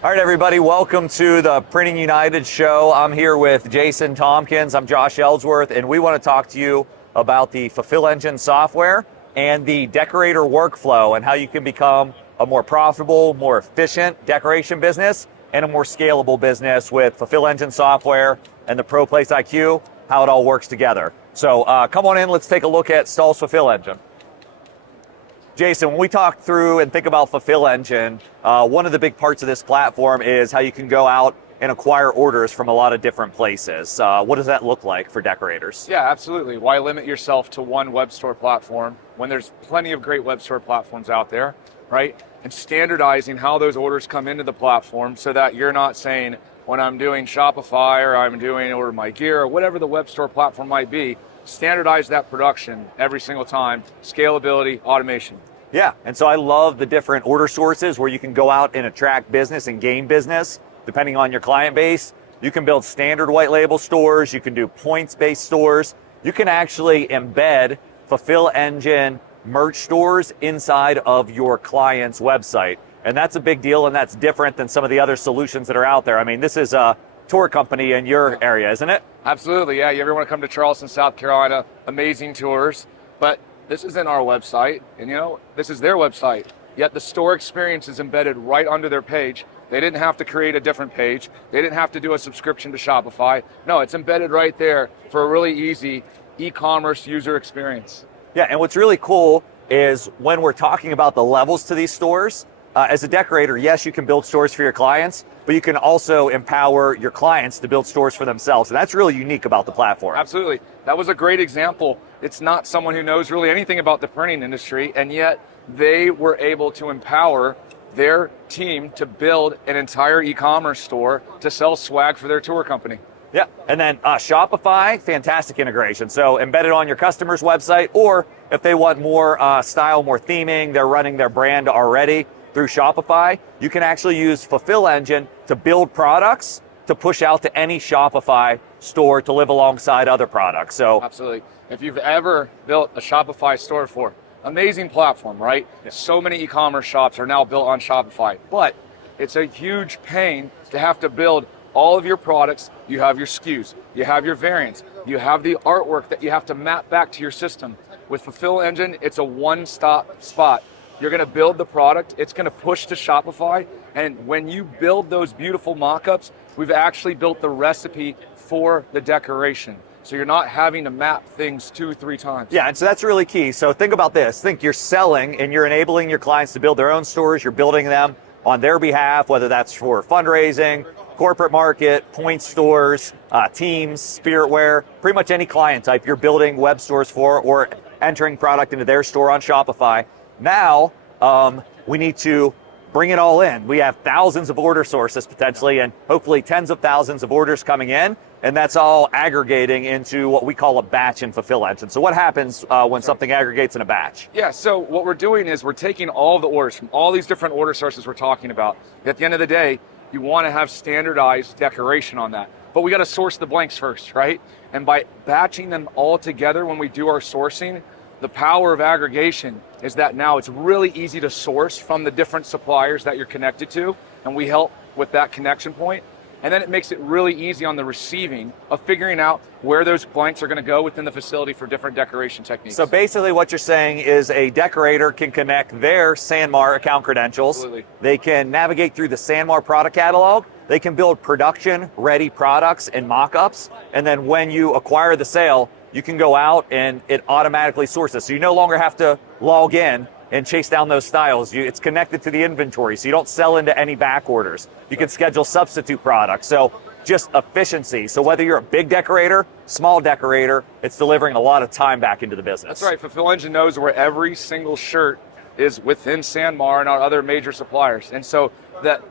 All right, everybody, welcome to the Printing United show. I'm here with Jayson Tompkins. I'm Josh Ellsworth, and we want to talk to you about the Fulfill Engine software and the decorator workflow and how you can become a more profitable, more efficient decoration business and a more scalable business with Fulfill Engine software and the ProPlace IQ, how it all works together. So come on in, let's take a look at Stahls Fulfill Engine. Jayson, when we talk through and think about Fulfill Engine, one of the big parts of this platform is how you can go out and acquire orders from a lot of different places. What does that look like for decorators? Yeah, absolutely. Why limit yourself to one web store platform when there's plenty of great web store platforms out there, right? And standardizing how those orders come into the platform so that you're not saying, when I'm doing Shopify or I'm doing Order My Gear or whatever the web store platform might be, standardize that production every single time, scalability, automation. Yeah, and so I love the different order sources where you can go out and attract business and gain business depending on your client base. You can build standard white label stores, you can do points-based stores, you can actually embed Fulfill Engine merch stores inside of your client's website. And that's a big deal, and that's different than some of the other solutions that are out there. I mean, this is a tour company in your area, isn't it? Absolutely, yeah. You ever want to come to Charleston, South Carolina, amazing tours, but this isn't our website, and this is their website, yet the store experience is embedded right under their page. They didn't have to create a different page. They didn't have to do a subscription to Shopify. No, it's embedded right there for a really easy e-commerce user experience. Yeah, and what's really cool is when we're talking about the levels to these stores, as a decorator, yes, you can build stores for your clients, but you can also empower your clients to build stores for themselves. And that's really unique about the platform. Absolutely. That was a great example. It's not someone who knows really anything about the printing industry, and yet they were able to empower their team to build an entire e-commerce store to sell swag for their tour company. Yeah, and then Shopify, fantastic integration. So embedded on your customer's website, or if they want more style, more theming, they're running their brand already through Shopify, you can actually use Fulfill Engine to build products to push out to any Shopify store to live alongside other products. So absolutely. If you've ever built a Shopify store before, amazing platform, right? Yeah. So many e-commerce shops are now built on Shopify, but it's a huge pain to have to build all of your products. You have your SKUs, you have your variants, you have the artwork that you have to map back to your system. With Fulfill Engine, it's a one-stop spot. You're going to build the product, it's going to push to Shopify, and when you build those beautiful mock-ups, we've actually built the recipe for the decoration. So you're not having to map things 2-3 times. Yeah, and so that's really key. So think about this. Think you're selling and you're enabling your clients to build their own stores. You're building them on their behalf, whether that's for fundraising, corporate market, point stores, teams, spiritware, pretty much any client type you're building web stores for or entering product into their store on Shopify. Now, we need to bring it all in. We have thousands of order sources potentially, and hopefully tens of thousands of orders coming in, and that's all aggregating into what we call a batch in Fulfill Engine. So what happens when something aggregates in a batch? Yeah, so what we're doing is we're taking all of the orders from all these different order sources we're talking about. At the end of the day, you want to have standardized decoration on that. But we got to source the blanks first, right? And by batching them all together when we do our sourcing, the power of aggregation is that now it's really easy to source from the different suppliers that you're connected to, and we help with that connection point. And then it makes it really easy on the receiving of figuring out where those blanks are going to go within the facility for different decoration techniques. So basically what you're saying is a decorator can connect their Sanmar account credentials. Absolutely. They can navigate through the Sanmar product catalog. They can build production-ready products and mock-ups. And then when you acquire the sale, you can go out and it automatically sources. So you no longer have to log in and chase down those styles. It's connected to the inventory, so you don't sell into any back orders. You can schedule substitute products. So just efficiency. So whether you're a big decorator, small decorator, it's delivering a lot of time back into the business. That's right. Fulfill Engine knows where every single shirt is within Sanmar and our other major suppliers. And so that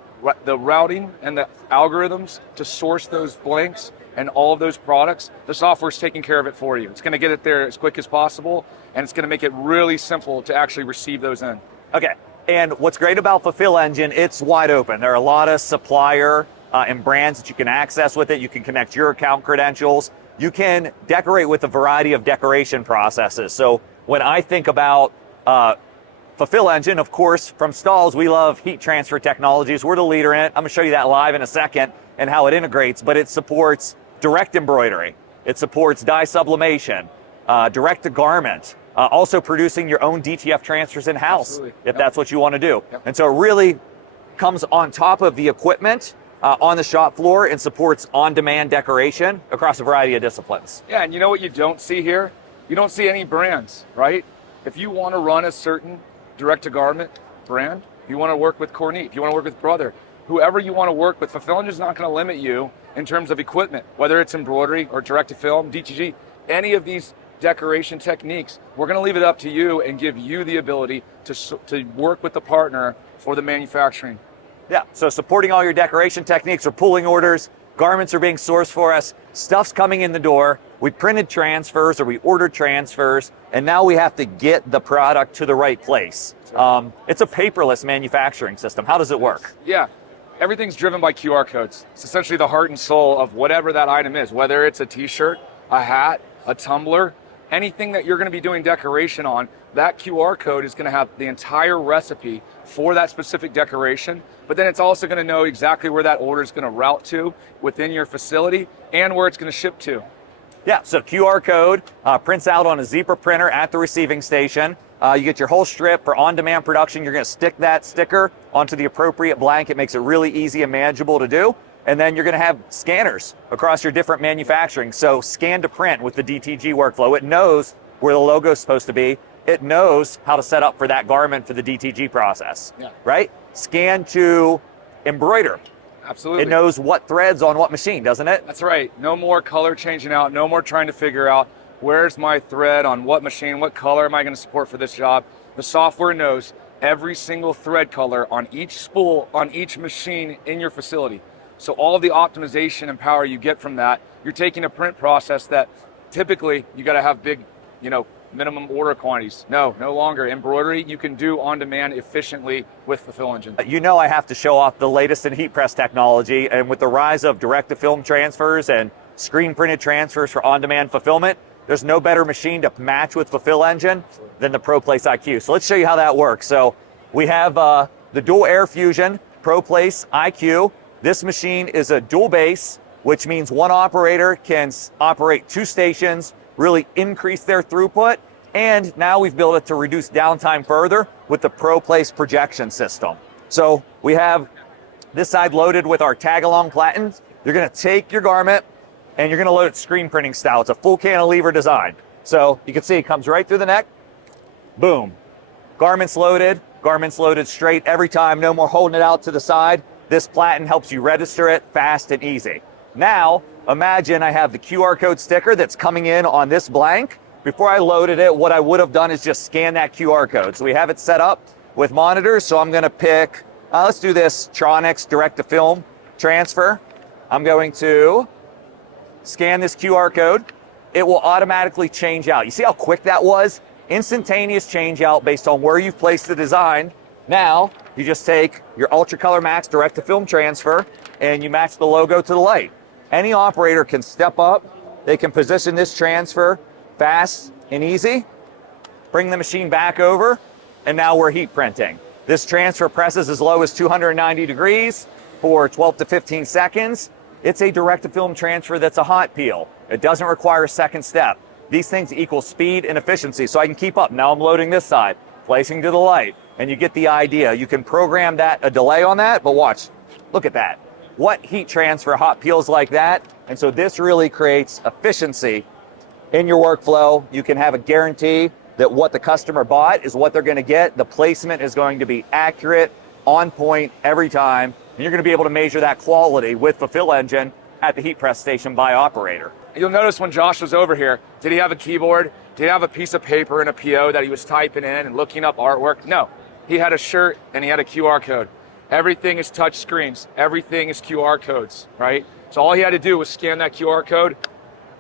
the routing and the algorithms to source those blanks and all of those products, the software's taking care of it for you. It's going to get it there as quick as possible, and it's going to make it really simple to actually receive those in. Okay, and what's great about Fulfill Engine, it's wide open. There are a lot of supplier and brands that you can access with it. You can connect your account credentials. You can decorate with a variety of decoration processes. So when I think about Fulfill Engine, of course, from Stahls, we love heat transfer technologies. We're the leader in it. I'm gonna show you that live in a second and how it integrates, but it supports direct embroidery. It supports dye sublimation, direct to garment, also producing your own DTF transfers in-house, if that's what you wanna do. And so it really comes on top of the equipment on the shop floor and supports on-demand decoration across a variety of disciplines. Yeah, and you know what you don't see here? You don't see any brands, right? If you wanna run a certain direct-to-garment brand, if you wanna work with Cornette, if you wanna work with Brother, whoever you wanna work with, Fulfill Engine is not gonna limit you in terms of equipment, whether it's embroidery or direct-to-film, DTG, any of these decoration techniques, we're gonna leave it up to you and give you the ability to work with the partner for the manufacturing. Yeah, so supporting all your decoration techniques or pulling orders, garments are being sourced for us, stuff's coming in the door, we printed transfers or we ordered transfers, and now we have to get the product to the right place. It's a paperless manufacturing system. How does it work? Yeah, everything's driven by QR codes. It's essentially the heart and soul of whatever that item is, whether it's a t-shirt, a hat, a tumbler, anything that you're gonna be doing decoration on, that QR code is gonna have the entire recipe for that specific decoration, but then it's also gonna know exactly where that order is gonna route to within your facility and where it's gonna ship to. Yeah, so QR code prints out on a zebra printer at the receiving station. You get your whole strip for on-demand production. You're gonna stick that sticker onto the appropriate blank. It makes it really easy and manageable to do. And then you're gonna have scanners across your different manufacturing. So scan to print with the DTG workflow. It knows where the logo is supposed to be. It knows how to set up for that garment for the DTG process, right? Scan to embroider. Absolutely. It knows what threads on what machine, doesn't it? That's right. No more color changing out, no more trying to figure out where's my thread on what machine, what color am I gonna support for this job. The software knows every single thread color on each spool, on each machine in your facility. So all of the optimization and power you get from that, you're taking a print process that typically you gotta have big, minimum order quantities. No longer. Embroidery, you can do on demand efficiently with Fulfill Engine. You know I have to show off the latest in heat press technology, and with the rise of direct to film transfers and screen printed transfers for on-demand fulfillment, there's no better machine to match with Fulfill Engine than the ProPlace IQ. So let's show you how that works. So we have the dual air fusion ProPlace IQ. This machine is a dual base, which means one operator can operate two stations, really increase their throughput, and now we've built it to reduce downtime further with the ProPlace projection system. So we have this side loaded with our tag-along platens. You're gonna take your garment and you're gonna load it screen printing style. It's a full cantilever design. So you can see it comes right through the neck, boom. Garment's loaded straight every time, no more holding it out to the side. This platen helps you register it fast and easy. Now, imagine I have the QR code sticker that's coming in on this blank. Before I loaded it, what I would have done is just scan that QR code. So we have it set up with monitors. So I'm gonna pick, let's do this Hotronix direct to film transfer. I'm going to scan this QR code. It will automatically change out. You see how quick that was? Instantaneous change out based on where you've placed the design. Now, you just take your Ultra Color Max direct to film transfer and you match the logo to the light. Any operator can step up, they can position this transfer fast and easy, bring the machine back over, and now we're heat printing. This transfer presses as low as 290 degrees for 12 to 15 seconds. It's a direct to film transfer that's a hot peel. It doesn't require a second step. These things equal speed and efficiency, so I can keep up. Now I'm loading this side, placing to the light, and you get the idea. You can program that, a delay on that, but watch, look at that. What heat transfer hot peels like that? And so this really creates efficiency in your workflow. You can have a guarantee that what the customer bought is what they're gonna get. The placement is going to be accurate, on point every time, and you're gonna be able to measure that quality with Fulfill Engine at the heat press station by operator. You'll notice when Josh was over here, did he have a keyboard? Did he have a piece of paper and a PO that he was typing in and looking up artwork? No, he had a shirt and he had a QR code. Everything is touch screens. Everything is QR codes, right? So all he had to do was scan that QR code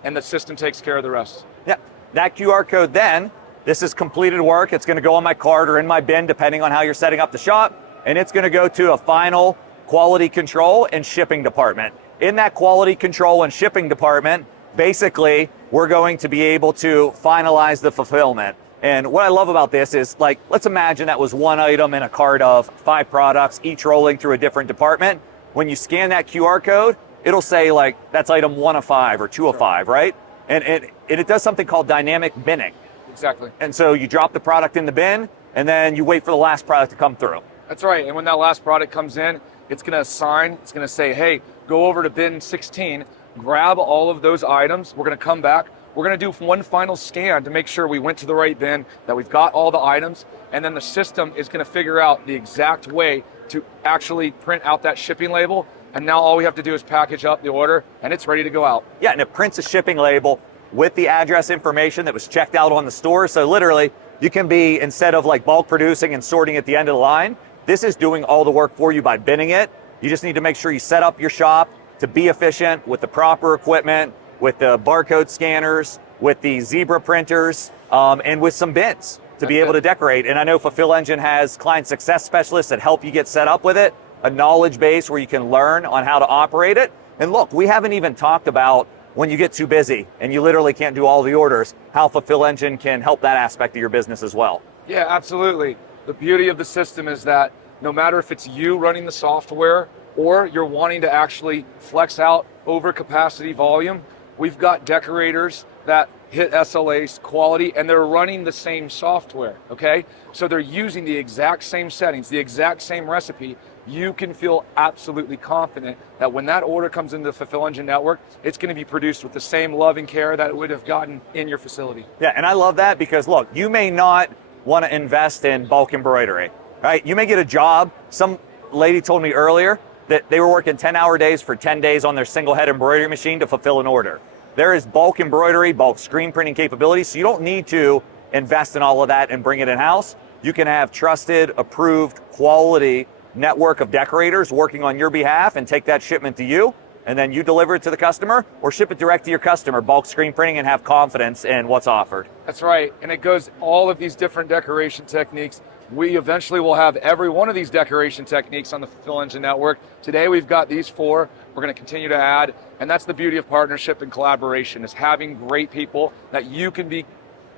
and the system takes care of the rest. Yeah, that QR code then, this is completed work. It's gonna go on my cart or in my bin, depending on how you're setting up the shop. And it's gonna go to a final quality control and shipping department. In that quality control and shipping department, basically, we're going to be able to finalize the fulfillment. And what I love about this is, like, let's imagine that was one item in a cart of 5 products, each rolling through a different department. When you scan that QR code, it'll say, like, that's item 1 of 5 or 2 of 5, right? And it does something called dynamic binning. Exactly. And so you drop the product in the bin, and then you wait for the last product to come through. That's right. And when that last product comes in, it's going to assign, it's going to say, hey, go over to bin 16, grab all of those items. We're going to come back. We're going to do one final scan to make sure we went to the right bin, that we've got all the items, and then the system is going to figure out the exact way to actually print out that shipping label. And now all we have to do is package up the order, and it's ready to go out. Yeah, and it prints a shipping label with the address information that was checked out on the store. So literally, you can be, instead of like bulk producing and sorting at the end of the line, this is doing all the work for you by binning it. You just need to make sure you set up your shop to be efficient with the proper equipment, with the barcode scanners, with the zebra printers, and with some bins to be able to decorate. And I know Fulfill Engine has client success specialists that help you get set up with it, a knowledge base where you can learn on how to operate it. And look, we haven't even talked about when you get too busy and you literally can't do all the orders, how Fulfill Engine can help that aspect of your business as well. Yeah, absolutely. The beauty of the system is that no matter if it's you running the software or you're wanting to actually flex out over capacity volume, we've got decorators that hit SLA quality and they're running the same software, okay? So they're using the exact same settings, the exact same recipe. You can feel absolutely confident that when that order comes into the Fulfill Engine network, it's going to be produced with the same love and care that it would have gotten in your facility. Yeah, and I love that because look, you may not want to invest in bulk embroidery, right? You may get a job. Some lady told me earlier that they were working 10-hour days for 10 days on their single head embroidery machine to fulfill an order. There is bulk embroidery, bulk screen printing capabilities, so you don't need to invest in all of that and bring it in-house. You can have trusted, approved, quality network of decorators working on your behalf and take that shipment to you, and then you deliver it to the customer or ship it direct to your customer, bulk screen printing, and have confidence in what's offered. That's right, and it goes all of these different decoration techniques. We eventually will have every one of these decoration techniques on the Fulfill Engine network. Today we've got these 4. We're going to continue to add, and that's the beauty of partnership and collaboration, is having great people that you can be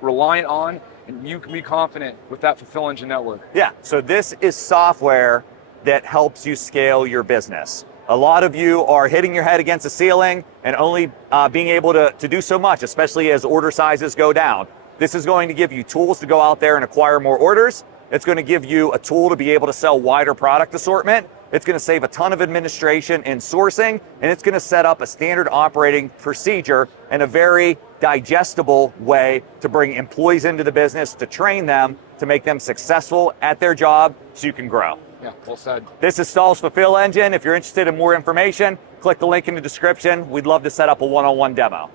reliant on and you can be confident with that Fulfill Engine network. Yeah, so this is software that helps you scale your business. A lot of you are hitting your head against the ceiling and only being able to do so much, especially as order sizes go down. This is going to give you tools to go out there and acquire more orders. It's going to give you a tool to be able to sell wider product assortment. It's going to save a ton of administration in sourcing, and it's going to set up a standard operating procedure and a very digestible way to bring employees into the business, to train them, to make them successful at their job so you can grow. Yeah, well said. This is Stahls Fulfill Engine. If you're interested in more information, click the link in the description. We'd love to set up a one-on-one demo.